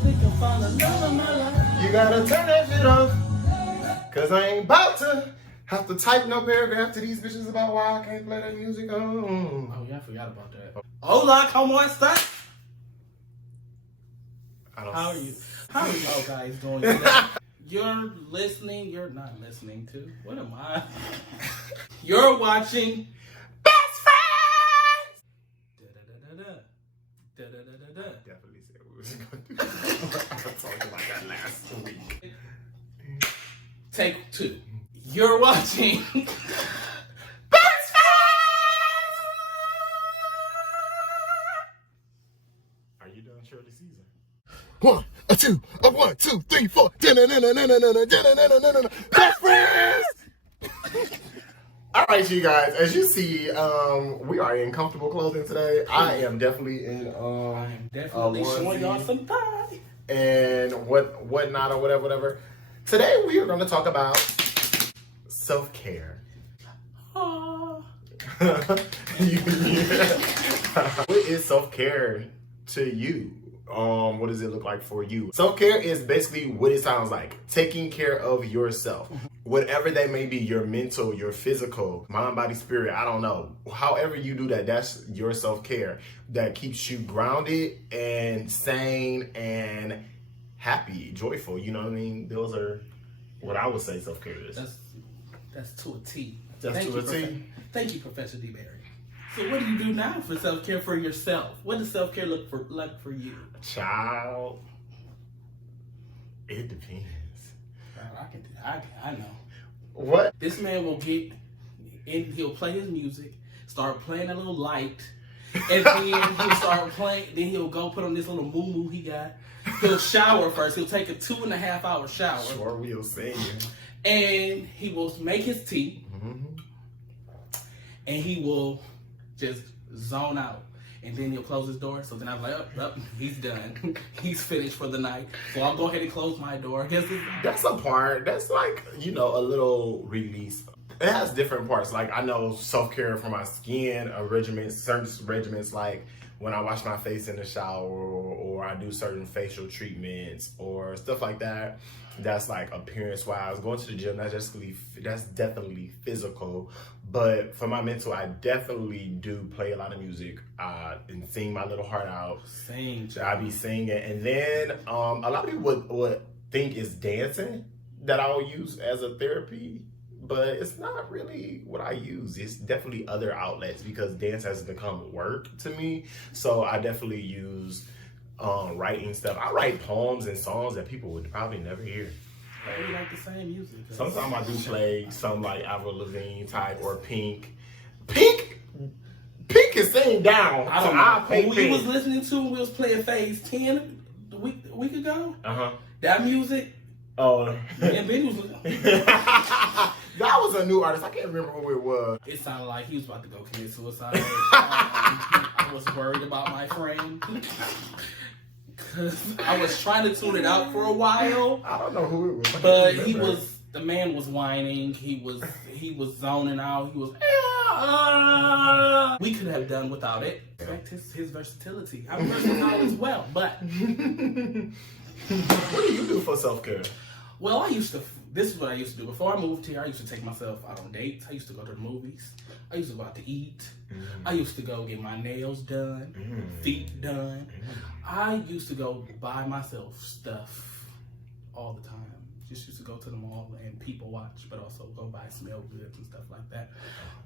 think I'll find the love of my life. You gotta turn that shit off, cause I ain't about to have to type no paragraph to these bitches about why I can't play that music on. Oh yeah, I forgot about that. Hola, ¿cómo estás? How are you? How are you guys doing today? You're listening, you're not listening to. What am I? You're watching Bestfrenz! Da-da-da-da-da. Definitely said we was gonna do that. I talked about that last week. Take 2. You're watching Are you done, Shirley Caesar? 1, 2, 1, 2, 3, 4. Bestfrenz! All right, you guys. As you see, we are in comfortable clothing today. I am definitely in. I'm definitely showing y'all some thigh. And whatnot or whatever. Today we are going to talk about self-care. Oh. What is self-care to you? What does it look like for you? Self-care is basically what it sounds like. Taking care of yourself. Whatever that may be, your mental, your physical, mind, body, spirit, I don't know. However you do that, that's your self-care. That keeps you grounded and sane and happy, joyful. You know what I mean? Those are what I would say self-care is. That's to a T. That's to a T. Thank you, Professor D-Berry. So what do you do now for self-care for yourself? What does self-care look like for you? Child, it depends. I know. What? This man will get in, he'll play his music, start playing a little light, and then he'll start playing, then he'll go put on this little moo-moo he got. He'll shower first. He'll take a 2.5 hour shower. Sure will sing. And he will make his tea. Mm-hmm. And he will just zone out. And then he'll close his door. So then I'm like, he's done. He's finished for the night. So I'll go ahead and close my door. That's a part. That's like, a little release. It has different parts. Like, I know self-care for my skin, certain regimens, like when I wash my face in the shower or I do certain facial treatments or stuff like that. That's like appearance-wise. Going to the gym, that's definitely physical. But for my mental, I definitely do play a lot of music and sing my little heart out. So I be singing. And then a lot of people would think it's dancing that I'll use as a therapy. But it's not really what I use. It's definitely other outlets because dance has become work to me. So I definitely use writing stuff. I write poems and songs that people would probably never hear. We like the same music. Sometimes I do play some like Avril Lavigne type or Pink. Pink can sing down. I don't know. When we was listening to when we was playing Phase 10 a week ago. That music. Oh. And Benny was that was a new artist. I can't remember who it was. It sounded like he was about to go commit suicide. I was worried about my friend. Cause I was trying to tune it out for a while. I don't know who it was. But the man was whining. He was zoning out. He was, we could have done without it. Respect his versatility. I'm versatile as well, but. What do you do for self-care? Well, this is what I used to do. Before I moved here, I used to take myself out on dates. I used to go to the movies. I used to go out to eat. I used to go get my nails done, feet done. I used to go buy myself stuff all the time. Just used to go to the mall and people watch, but also go buy smell goods and stuff like that.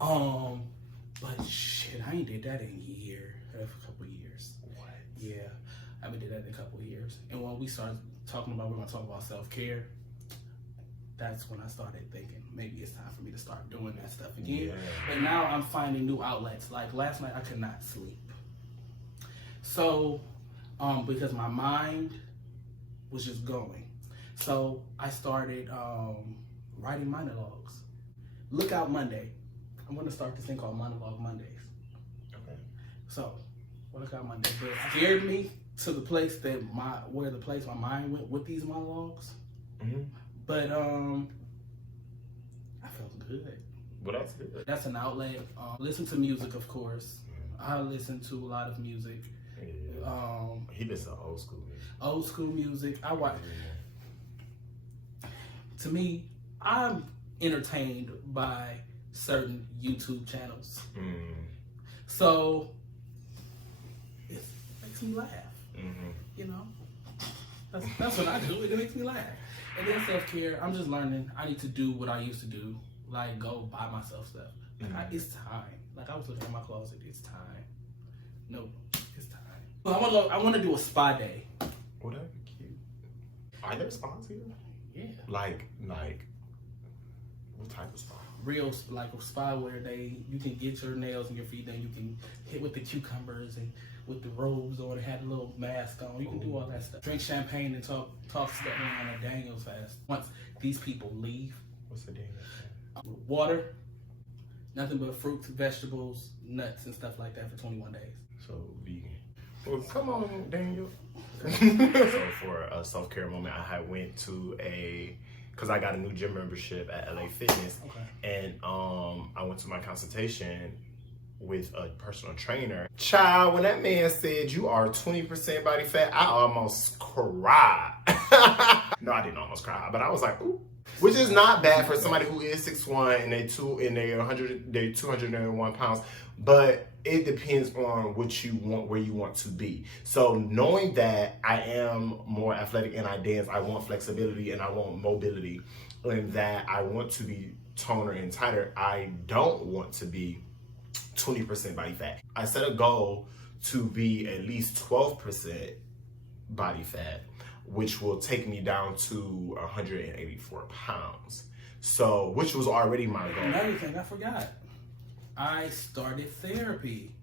But shit, I ain't did that in a couple years. What? Yeah, I haven't did that in a couple of years. And when we started we're gonna talk about self-care, that's when I started thinking maybe it's time for me to start doing that stuff again. Yeah. But now I'm finding new outlets. Like last night I could not sleep. So, because my mind was just going. So I started writing monologues. Look out Monday. I'm gonna start this thing called Monologue Mondays. Okay. So, look out Monday. But it scared me to the place that my mind went with these monologues. But I felt good. Well, that's good. That's an outlet. Listen to music, of course. I listen to a lot of music. He did some old school music. Old school music. I watch. To me, I'm entertained by certain YouTube channels. So it makes me laugh. You know, that's what I do. It makes me laugh. And then self-care, I'm just learning. I need to do what I used to do, like go buy myself stuff. Like it's time. Like I was looking at my closet. It's time. No, it's time. Well, I want to do a spa day. Oh, that'd be cute. Are there spas here? Yeah. Like what type of spa? Real, like a spa where you can get your nails and your feet done. You can hit with the cucumbers and with the robes on and have a little mask on. You can do all that stuff. Drink champagne and talk stuff on a Daniel's fast. Once these people leave. What's the Daniel's fast? Water, nothing but fruits, vegetables, nuts, and stuff like that for 21 days. So vegan. Well, come on, Daniel. So for a self-care moment, I went to because I got a new gym membership at LA Fitness, and I went to my consultation with a personal trainer. Child, when that man said you are 20% body fat, I almost cried. No, I didn't almost cry, but I was like, ooh. Which is not bad for somebody who is 6'1" and they're 201 pounds, but it depends on what you want, where you want to be. So knowing that I am more athletic and I dance, I want flexibility and I want mobility, and that I want to be toner and tighter, I don't want to be 20% body fat. I set a goal to be at least 12% body fat, which will take me down to 184 pounds. So, which was already my goal. Another thing I forgot. I started therapy.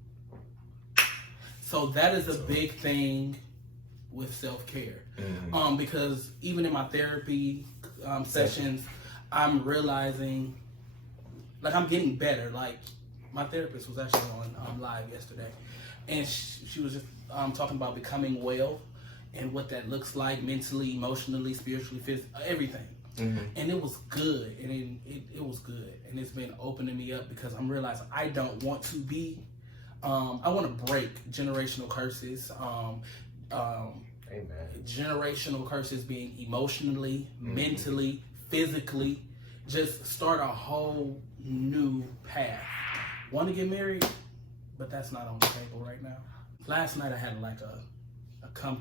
So that is a big thing with self-care. Because even in my therapy sessions, I'm realizing, like I'm getting better. Like my therapist was actually on live yesterday, and she was just talking about becoming well and what that looks like mentally, emotionally, spiritually, physically, everything. And it was good, and it was good, and it's been opening me up because I'm realizing I don't want to be. I want to break generational curses. Amen. Generational curses being emotionally, mentally, physically. Just start a whole new path. Want to get married, but that's not on the table right now. Last night I had like a come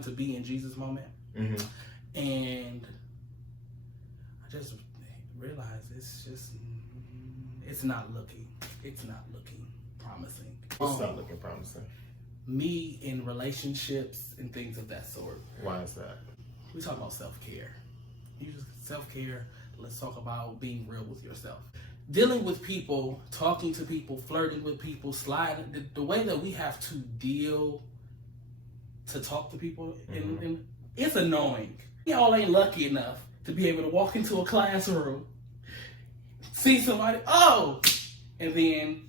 to be in Jesus moment, and I just realized it's not looking promising. It's not looking promising. Me in relationships and things of that sort. Why is that? We talk about self-care. Self-care, let's talk about being real with yourself. Dealing with people, talking to people, flirting with people, sliding, the way that we have to deal to talk to people, and it's annoying. Y'all ain't lucky enough to be able to walk into a classroom, see somebody, and then...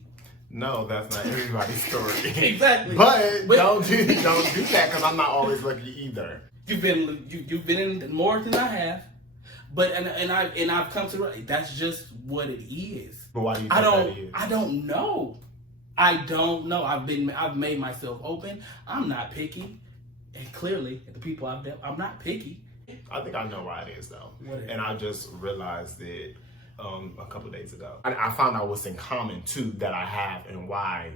No, that's not everybody's story. Exactly. But don't do that, because I'm not always lucky either. You've been in more than I have, but and I've come to realize that's just what it is. But why do you think that is? I don't know. I've made myself open. I'm not picky, and clearly the people I've dealt, I'm not picky. I think I know why it is though, and I just realized it a couple days ago. I found out what's in common too that I have, and why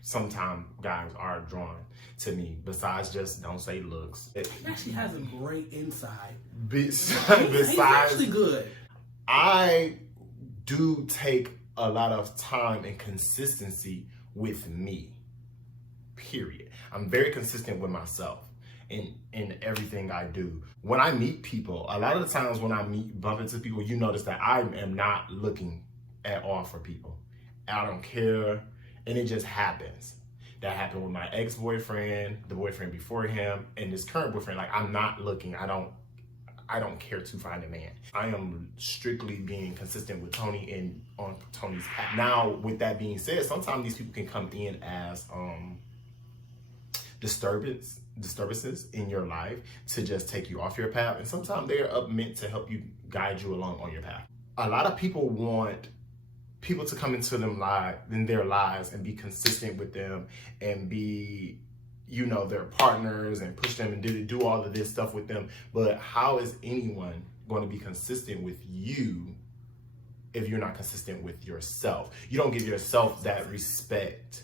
sometimes guys are drawn to me. Besides just don't say looks, He actually has a great inside. He's He's actually good. I do take a lot of time and consistency with me. Period. I'm very consistent with myself in everything I do. When I meet people, a lot of the times when I bump into people, you notice that I am not looking at all for people. I don't care, and it just happens. That happened with my ex-boyfriend, the boyfriend before him, and this current boyfriend. Like, I'm not looking. I don't care to find a man. I am strictly being consistent with Tony and on Tony's path. Now, with that being said, sometimes these people can come in as disturbances in your life to just take you off your path, and sometimes they're meant to help you, guide you along on your path. A lot of people want people to come into their lives and be consistent with them and be, you know, their partners and push them and do all of this stuff with them. But how is anyone going to be consistent with you if you're not consistent with yourself? You don't give yourself that respect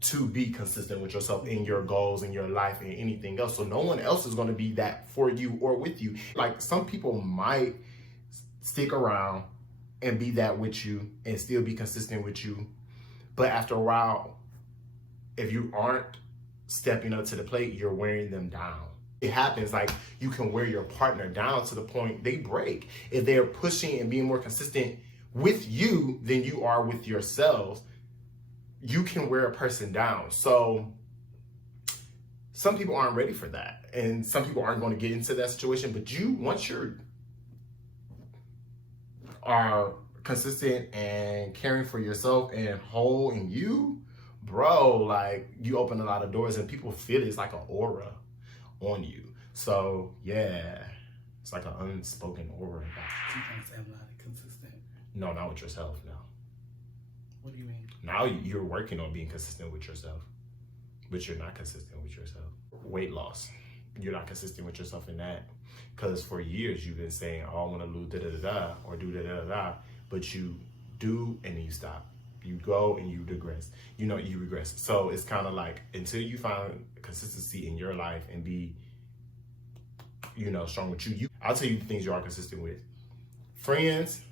to be consistent with yourself in your goals, in your life, and anything else. So no one else is going to be that for you or with you. Like, some people might stick around and be that with you and still be consistent with you. But after a while, if you aren't stepping up to the plate, you're wearing them down. It happens. Like, you can wear your partner down to the point they break. If they're pushing and being more consistent with you than you are with yourselves, you can wear a person down. So some people aren't ready for that. And some people aren't going to get into that situation. But you, once you're are consistent and caring for yourself and whole in you, bro, like, you open a lot of doors and people feel it's like an aura on you. So yeah, it's like an unspoken aura. Sometimes I'm not consistent. No, not with yourself. No. What do you mean? Now you're working on being consistent with yourself, but you're not consistent with yourself. Weight loss, you're not consistent with yourself in that, because for years you've been saying, "Oh, I want to lose da da da da," or do da da da, but you do and then you stop. You go and you regress. You know, you regress. So it's kind of like, until you find consistency in your life and be, you know, strong with you. I'll tell you the things you are consistent with: friends,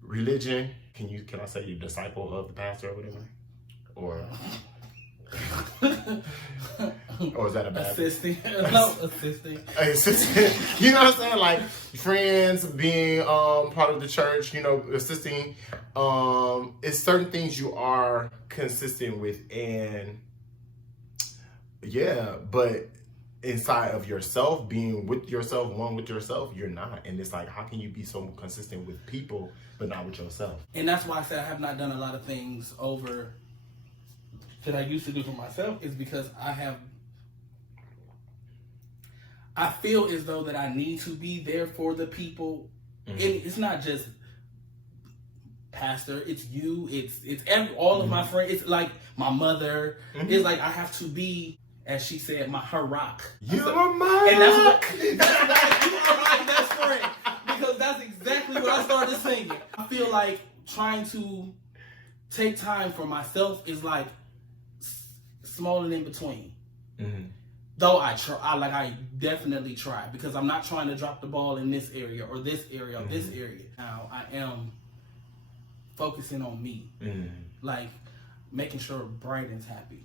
religion. Can I say you're disciple of the pastor or whatever? Or is that a bad assisting? No, assisting. Assisting. You know what I'm saying? Like, friends, being part of the church, you know, assisting. It's certain things you are consistent with, and yeah, but inside of yourself, being with yourself, one with yourself, you're not. And it's like, how can you be so consistent with people but not with yourself? And that's why I said I have not done a lot of things over that I used to do for myself, is because I feel as though that I need to be there for the people. Mm-hmm. And it's not just pastor, it's you, it's all of my friends. It's like my mother. Mm-hmm. It's like I have to be, as she said, her rock. You're my and that's what you are my best friend. Because that's exactly what I started singing. I feel like trying to take time for myself is like small and in between. Mm-hmm. Though I definitely try, because I'm not trying to drop the ball in this area or this area or this area. Now I am focusing on me, like making sure Brandon's happy.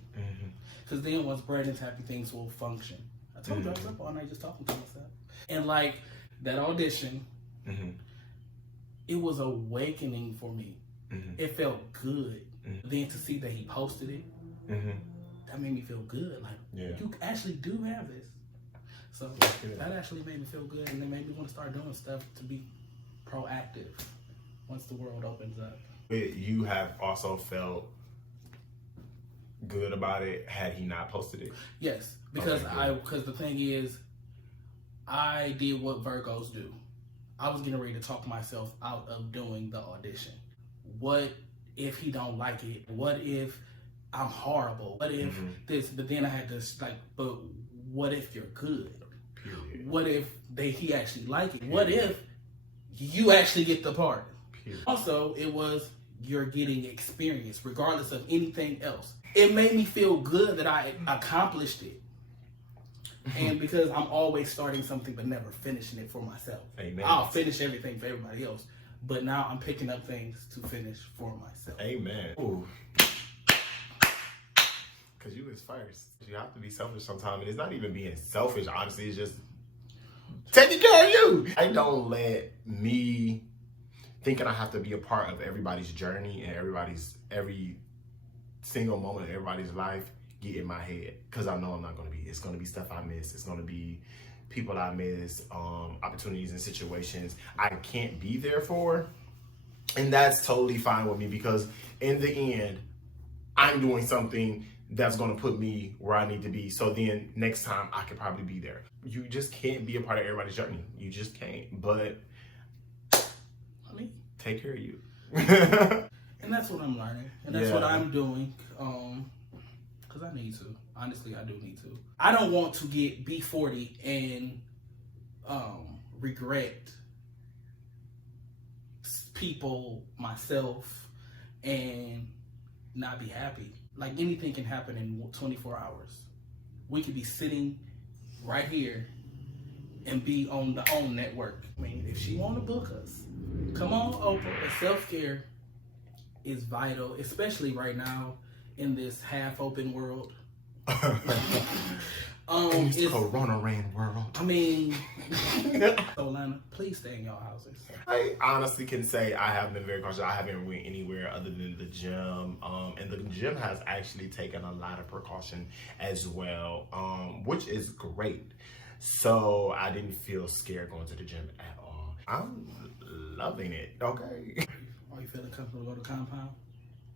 Because then once Brandon's happy, things will function. I told you I was up all night just talking to myself. And like that audition, it was awakening for me. It felt good. Then to see that he posted it, that made me feel good. Like, you actually do have this. So that actually made me feel good, and it made me want to start doing stuff to be proactive once the world opens up. You have also felt good about it had he not posted it? Yes, because because the thing is, I did what Virgos do. I was getting ready to talk myself out of doing the audition. What if he don't like it? What if I'm horrible? What if this? But then I had to but what if you're good? Period. What if he actually like it? Period. What if you actually get the part? Period. Also, it was, you're getting experience regardless of anything else. It made me feel good that I accomplished it. And because I'm always starting something but never finishing it for myself. Amen. I'll finish everything for everybody else, but now I'm picking up things to finish for myself. Amen. Ooh. Because you was first. You have to be selfish sometimes. And it's not even being selfish, honestly. It's just taking care of you. I don't let me thinking I have to be a part of everybody's journey and every single moment of everybody's life get in my head. Because I know I'm not going to be. It's going to be stuff I miss. It's going to be people I miss, opportunities and situations I can't be there for. And that's totally fine with me, because in the end, I'm doing something that's going to put me where I need to be. So then next time I can probably be there. You just can't be a part of everybody's journey. You just can't. But take care of you. And that's what I'm learning. And that's what I'm doing. Because because I need to. Honestly, I do need to. I don't want to get B40 and regret people, myself, and not be happy. Like, anything can happen in 24 hours. We could be sitting right here and be on the OWN network. I mean, if she want to book us, come on, Oprah. But self-care is vital, especially right now in this half-open world. It's Corona rain world. I mean, so Lana, please stay in your houses. I honestly can say I have been very cautious. I haven't went anywhere other than the gym. And the gym has actually taken a lot of precaution as well, which is great. So I didn't feel scared going to the gym at all. I'm loving it. Okay. Are you feeling comfortable to go to compound?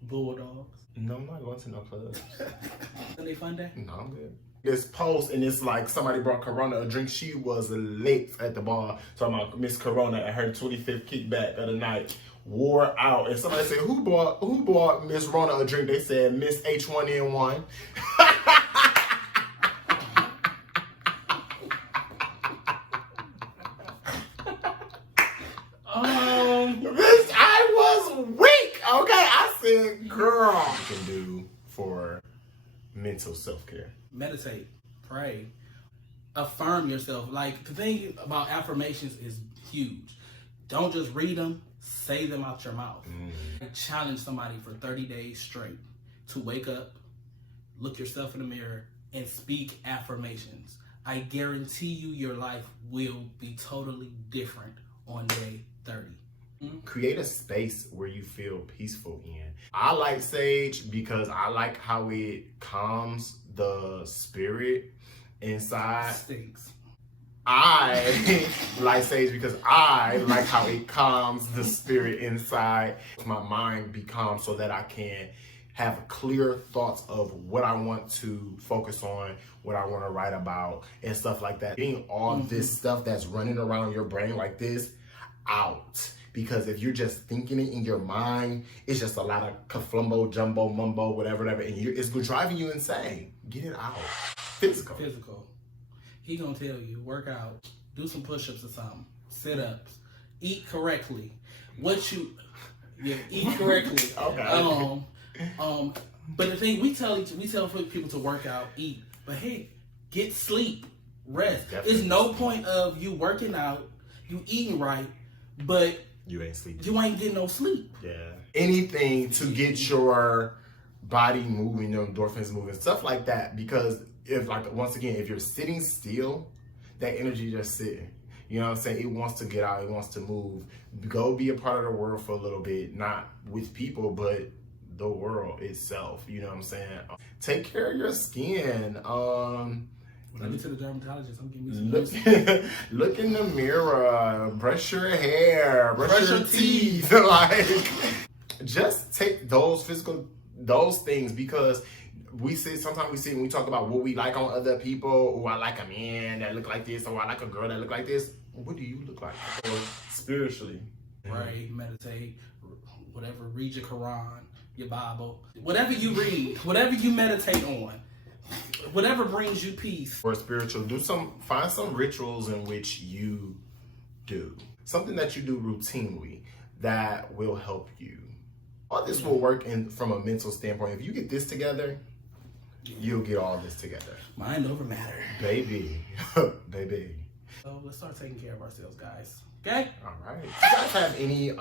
Bulldogs? No, I'm not going to no clubs. Sunday fun day? No, I'm good. This post, and it's like somebody brought Corona a drink. She was late at the bar. Talking about Miss Corona at her 25th kickback of the night. Wore out. And somebody said, who bought Miss Rona a drink? They said Miss H1N1. Bitch, I was weak. Okay, I said, girl. You can do for mental self-care. Meditate, pray, affirm yourself. Like, the thing about affirmations is huge. Don't just read them, say them out your mouth. Challenge somebody for 30 days straight to wake up, look yourself in the mirror, and speak affirmations. I guarantee you your life will be totally different on day 30. Create a space where you feel peaceful in. I like sage because I like how it calms the spirit inside. Stinks. I like sage because I like how it calms the spirit inside. My mind be calm so that I can have clear thoughts of what I want to focus on, what I want to write about, and stuff like that. Getting all this stuff that's running around your brain like this out. Because if you're just thinking it in your mind, it's just a lot of kaflumbo, jumbo, mumbo, whatever, and it's driving you insane. Get it out. Physical. He gonna tell you, work out, do some push-ups or something, sit-ups, eat correctly. Eat correctly. Okay. But the thing, we tell people to work out, eat, but hey, get sleep, rest. Definitely. There's no point of you working out, you eating right, but you ain't sleeping. You ain't getting no sleep. Yeah. Anything to get your body moving, your endorphins moving, stuff like that. Because once again, if you're sitting still, that energy just sitting. You know what I'm saying? It wants to get out. It wants to move. Go be a part of the world for a little bit, not with people, but the world itself. You know what I'm saying? Take care of your skin. When I get to the dermatologist, I'm getting me some look in the mirror, brush your hair, brush your teeth. Like, just take those things, because sometimes we talk about what we like on other people. Or I like a man that look like this, or I like a girl that look like this. What do you look like? Or spiritually. Pray, meditate, whatever, read your Quran, your Bible, whatever you read, whatever you meditate on. Whatever brings you peace. For spiritual, find some rituals in which you do. Something that you do routinely that will help you. All this will work from a mental standpoint. If you get this together, you'll get all this together. Mind over matter. Baby. Baby. So let's start taking care of ourselves, guys. Okay? All right. Do you guys have any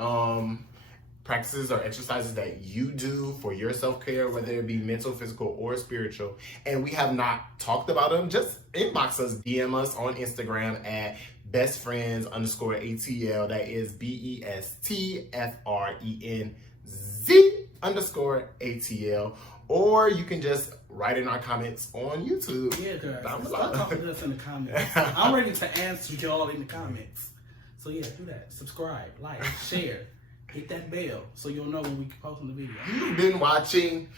practices or exercises that you do for your self-care, whether it be mental, physical, or spiritual, and we have not talked about them? Just inbox us, DM us on Instagram at Bestfrenz_ATL. That is BESTFRENZ_ATL. Or you can just write in our comments on YouTube. Yeah, guys. Start talking to us in the comments. I'm ready to answer y'all in the comments. So yeah, do that. Subscribe, like, share. Hit that bell so you'll know when we post the video. You've been watching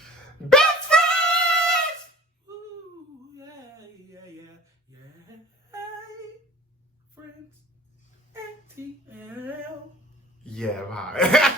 Bestfrenz! Ooh, yeah. Friends, ATL. Yeah, bye.